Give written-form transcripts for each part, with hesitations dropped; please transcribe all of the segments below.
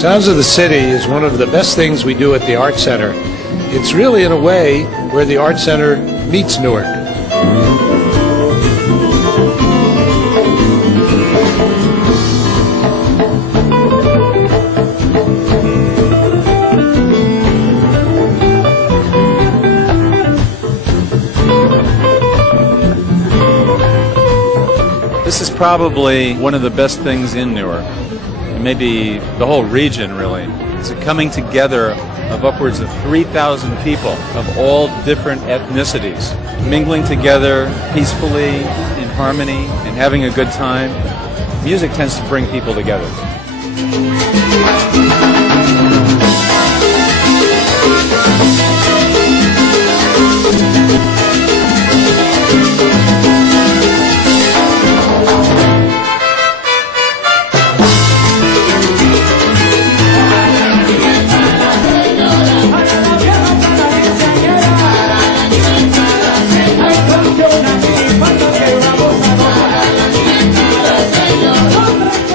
Sounds of the City is one of the best things we do at the Art Center. It's really, in a way, where the Art Center meets Newark. This is probably one of the best things in Newark, maybe the whole region really. It's a coming together of upwards of 3,000 people of all different ethnicities, mingling together peacefully, in harmony, and having a good time. Music tends to bring people together.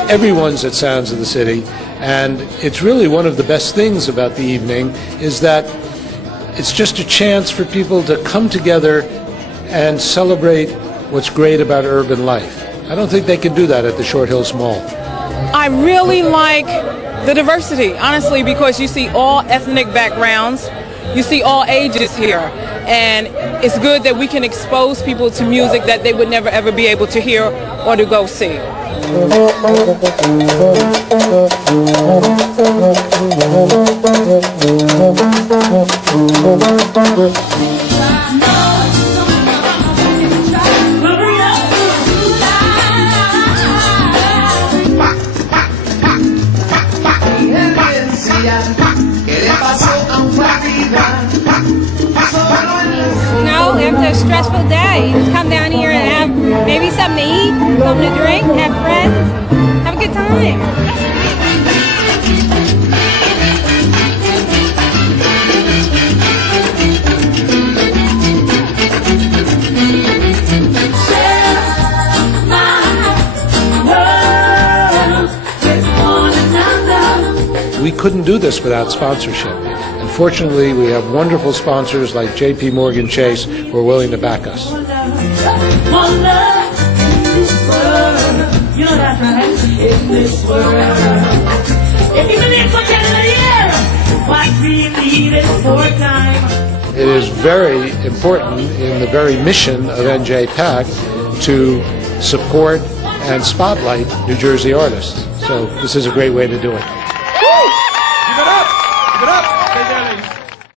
Everyone's at Sounds of the City, and it's really one of the best things about the evening is that it's just a chance for people to come together and celebrate what's great about urban life. I don't think they can do that at the Short Hills Mall. I really like the diversity, honestly, because you see all ethnic backgrounds, you see all ages here, and it's good that we can expose people to music that they would never ever be able to hear or to go see. No, after a stressful day, you just come down here and have maybe something to eat, something to drink, have friends, have a good time. We couldn't do this without sponsorship. And fortunately, we have wonderful sponsors like J.P. Morgan Chase who are willing to back us. It is very important in the very mission of NJPAC to support and spotlight New Jersey artists. So this is a great way to do it. Give it up! Give it up!